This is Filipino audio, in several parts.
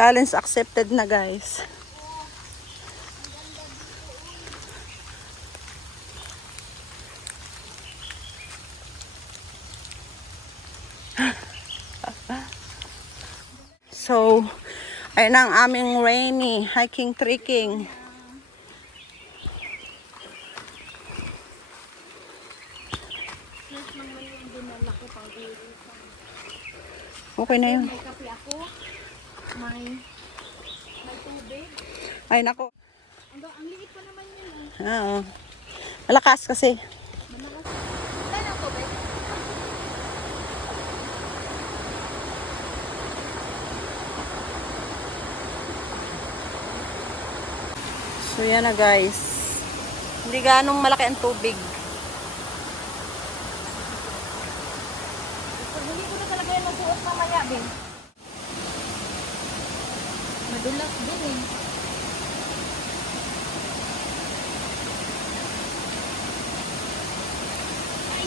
Challenge accepted na, guys. So, ayun ang aming rainy hiking trekking. Okay na yun. May kape ako. May tubig. Ay, nako. Ang liit pa naman yun. Oo. Malakas kasi. Malakas. Saan ang tubig? So, yan na, guys. Hindi ganong malaki ang tubig. Hindi ko na talaga yung masuot mamaya, Ben. Madulas din eh. Ay!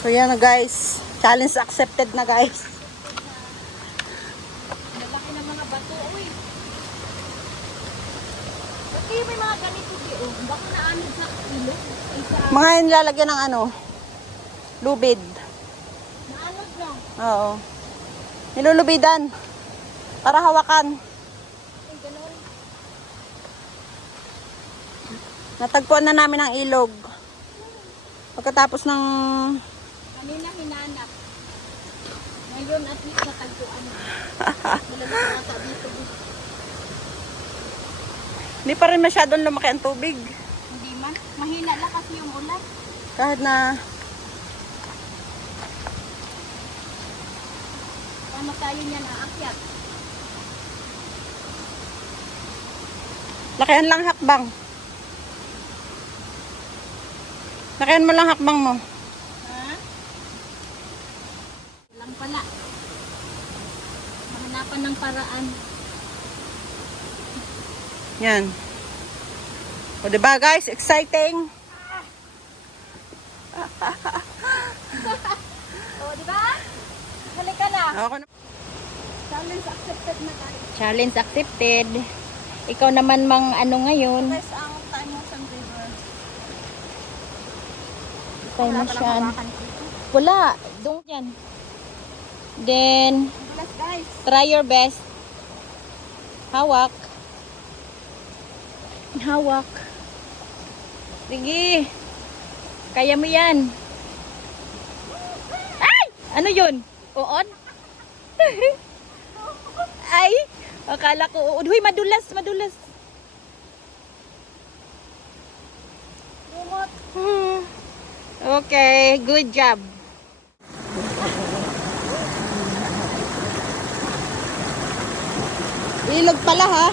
So, yan na, guys. Challenge accepted na, guys. Malaki ng mga bato. Uy! Ba't kayo may mga ganito di oh? Baka naanod sa ilog? Mga nilalagyan ng ano, lubid. Naanod lang. Oo. Nilulubidan. Para hawakan. Ay, ganun. Natagpuan na namin ang ilog. Pagkatapos ng... Kanina hinanap. Ngayon at least natagpuan. Malalaki ata dito. Hindi pa rin masyadong lumaki ang tubig. Hindi man. Mahina lang kasi yung ulan. Kahit na... Paano tayo niyan aakyat? Lakihan lang hakbang. Lakihan mo lang hakbang mo. Ha? Lang pala. Mahanapan ng paraan. Yan. O, diba, guys? Exciting. O, di ba? Halik ka na. Ako na. Challenge accepted na tayo. Challenge accepted. Ikaw naman mang ano ngayon. Guys, ang time mo sa river. Tayo mo siya. Wala. Doon yan. Then, Bless, guys. try your best. Hawak. Hawak. Sige. Kaya mo yan. Ay! Ano yun? Uod? Ay! Akala ko uod. Huy, madulas, madulas. Okay, good job. Ilog pala, ha?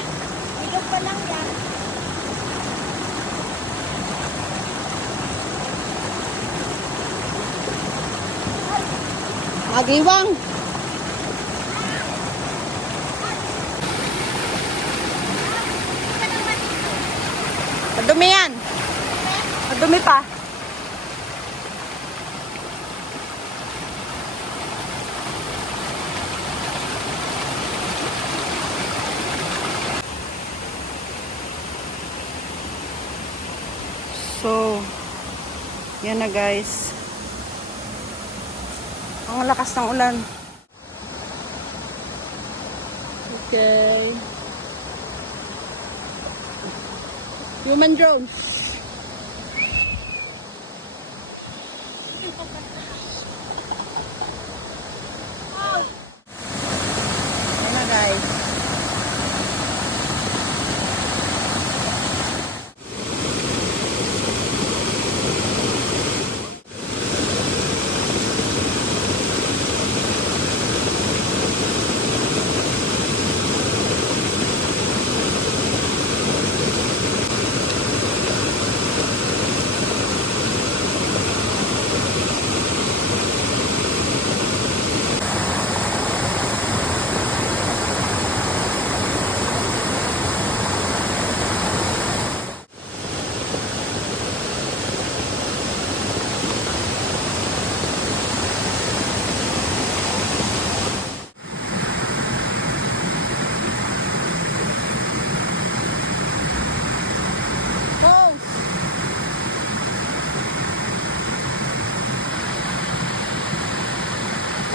Ilog pa lang yan. Agiwang. Madumi yan. Madumi pa. So, yan na, guys. Ang lakas ng ulan. Okay. Human drone. Yan na, guys.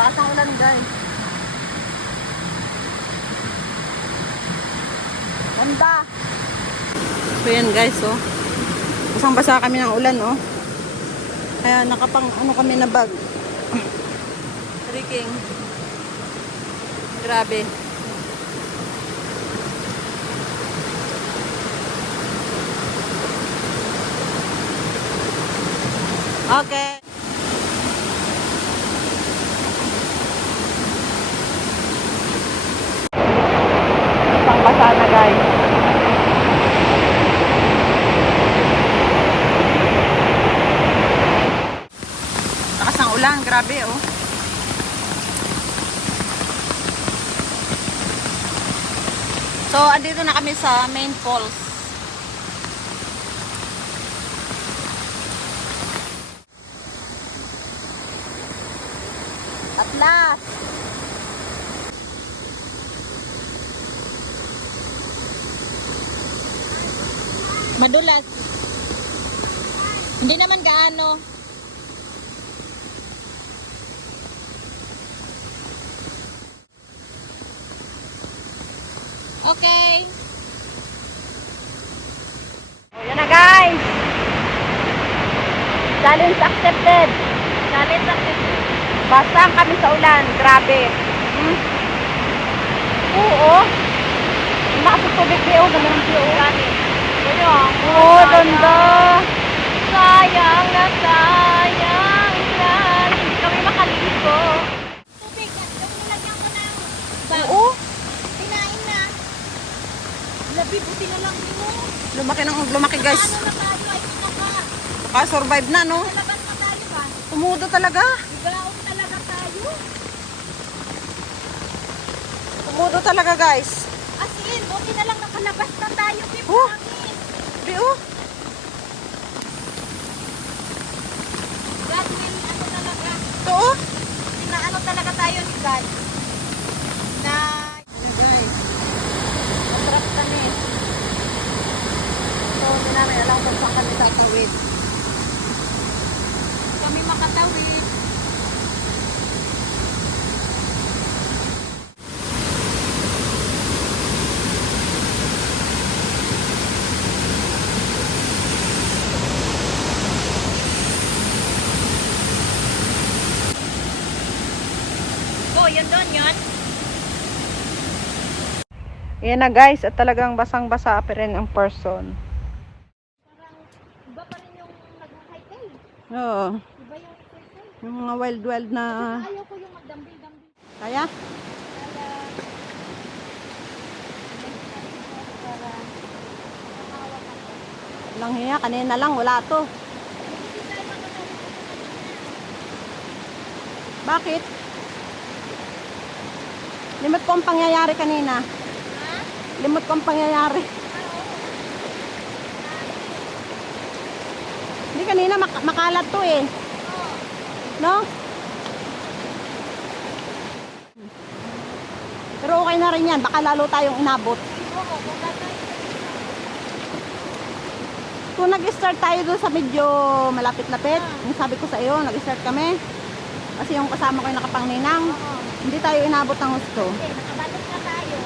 Lakas ng ulan guys. Ganda. So yan guys, oh. Basang-basa kami ng ulan, oh. Kaya nakapang ano kami na bag. Freaking. Grabe. Okay. Basang-basa na guys. Lakas ng ulan, grabe oh. So, andito na kami sa main falls. At last! Madulas. Hindi naman gaano. Okay. O, yan na guys! Challenge accepted. Challenge accepted. Basang kami sa ulan, grabe. Oo. Nakasutubig kayo, ganun ang piyo. Oo, ganda. Sayang na sayang na hindi kami makaligo. Tubig, nilagyan ko ng Oo, pinain na. Labi, buti na lang mo. lumaki guys. Ano na tayo ay pinaka. Nakasurvive na, no? Nalabas na tayo ba? Tumudo talaga. Igaon talaga tayo. Tumudo talaga guys. As in, buti na lang nakalabas na tayo. Oh. Di oh. God will, ano talaga. Ito oh. Pinaano talaga tayo ni God. Na Ayan guys. masarap kami. So, hindi namin alam kung saan kami tatawid. Kami makatawid. Oh, yun doon yun. Ayan na guys, at talagang basang-basa pa rin ang person. Parang iba pa rin yung nag-hike eh. Oo. Iba yung exercise. Yung mga wild na... Ayaw ko yung magdambil-dambil. Kaya? Para makahawak ako. Lang hiya, kanina lang, wala to. Hindi tayo makatawid. Bakit? Limot ko ang pangyayari kanina. Ha? Limot ko ang pangyayari. Hindi kanina makalat to eh. No? Pero okay na rin yan. Baka lalo tayong inabot. Oo, kung gagawin. Kung nag-start tayo doon sa medyo malapit-lapit, yung sabi ko sa iyo, nag-start kami. Kasi yung kasama ko yung nakapangninang, Oo. hindi tayo inabot ng gusto. Okay, nakabalot na tayo.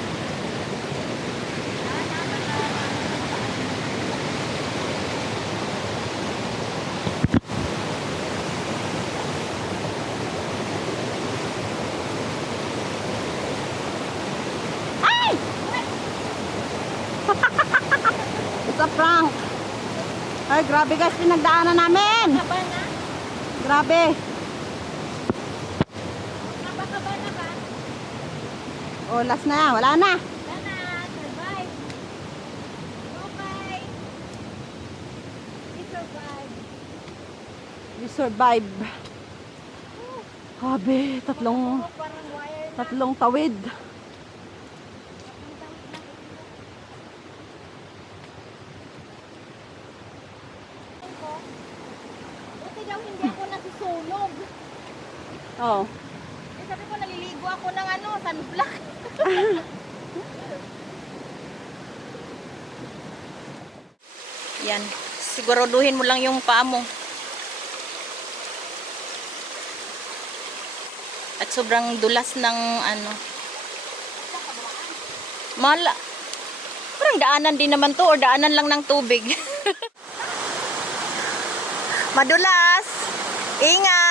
Ay! It's a prank. Ay, grabe guys, pinagdaanan namin. Kaba na? Grabe. Kaba na ba? Oh, last na yan. Wala na. Sana, survive. Okay. We survive. We survive. Grabe, tatlong Parang wire na. tatlong tawid. Buti daw hindi ako nasusunog. Oh. Eh, sabi ko naliligo ako ng ano, sunblock. Yan. Siguraduhin mo lang yung paa mo. At At sobrang dulas ng ano. Parang daanan din naman to or daanan lang ng tubig. Madulas. Ingat.